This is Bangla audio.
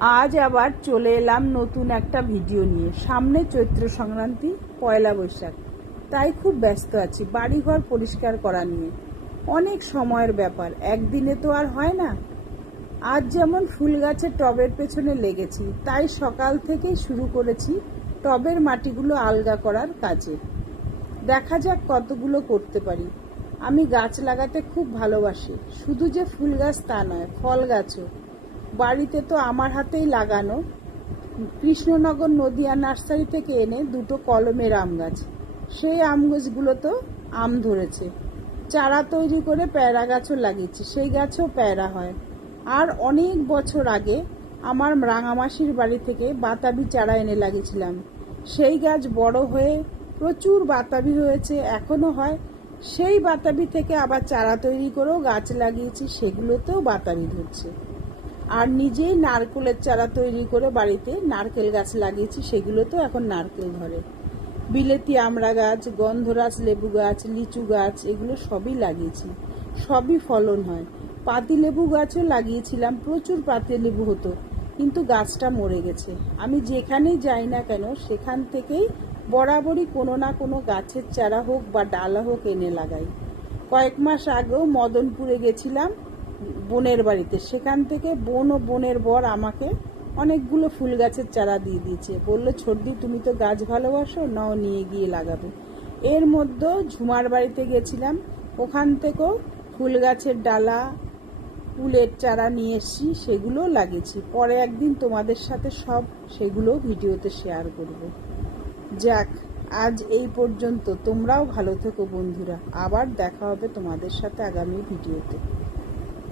আজ আবার চলে এলাম নতুন একটা ভিডিও নিয়ে। সামনে চৈত্র সংক্রান্তি, পয়লা বৈশাখ, তাই খুব ব্যস্ত আছি বাড়িঘর পরিষ্কার করা নিয়ে। অনেক সময়ের ব্যাপার, একদিনে তো আর হয় না। আজ যেমন ফুল গাছের টবের পেছনে লেগেছি, তাই সকাল থেকেই শুরু করেছি টবের মাটিগুলো আলগা করার কাজে। দেখা যাক কতগুলো করতে পারি। আমি গাছ লাগাতে খুব ভালোবাসি, শুধু যে ফুল গাছ তা নয়, ফল গাছও। বাড়িতে তো আমার হাতেই লাগানো কৃষ্ণনগর নদিয়া নার্সারি থেকে এনে দুটো কলমের আম গাছ। সেই আম গাছগুলো তো আম ধরেছে। চারা তৈরি করে পেয়ারা গাছও লাগিয়েছি, সেই গাছও পেয়ারা হয়। আর অনেক বছর আগে আমার রাঙামাসির বাড়ি থেকে বাতাবি চারা এনে লাগিয়েছিলাম। সেই গাছ বড় হয়ে প্রচুর বাতাবি হয়েছে, এখনো হয়। সেই বাতাবি থেকে আবার চারা তৈরি করেও গাছ লাগিয়েছি, সেগুলোতেও বাতাবি ধরছে। আর নিজেই নারকেলের চারা তৈরি করে বাড়িতে নারকেল গাছ লাগিয়েছি, সেগুলোতেও এখন নারকেল ধরে। বিলেতি আমড়া গাছ, গন্ধরাজ লেবু গাছ, লিচু গাছ, এগুলো সবই লাগিয়েছি, সবই ফলন হয়। পাতিলেবু গাছও লাগিয়েছিলাম, প্রচুর পাতিলেবু হতো, কিন্তু গাছটা মরে গেছে। আমি যেখানেই যাই না কেন সেখান থেকেই বরাবরই কোনো না কোনো গাছের চারা হোক বা ডালা হোক এনে লাগাই। কয়েক মাস আগেও মদনপুরে গেছিলাম বোনের বাড়িতে, সেখান থেকে বোন ও বোনের বর আমাকে অনেকগুলো ফুল গাছের চারা দিয়ে দিয়েছে। বললো, ছোটদি তুমি তো গাছ ভালোবাসো, নাও নিয়ে গিয়ে লাগাবে। এর মধ্যে ঝুমার বাড়িতে গেছিলাম, ওখান থেকেও ফুল গাছের ডালা, ফুলের চারা নিয়ে এসেছি, সেগুলো লাগিয়েছি। পরে একদিন তোমাদের সাথে সব সেগুলো ভিডিওতে শেয়ার করব। যাক, আজ এই পর্যন্ত। তোমরাও ভালো থেকো বন্ধুরা, আবার দেখা হবে তোমাদের সাথে আগামী ভিডিওতে।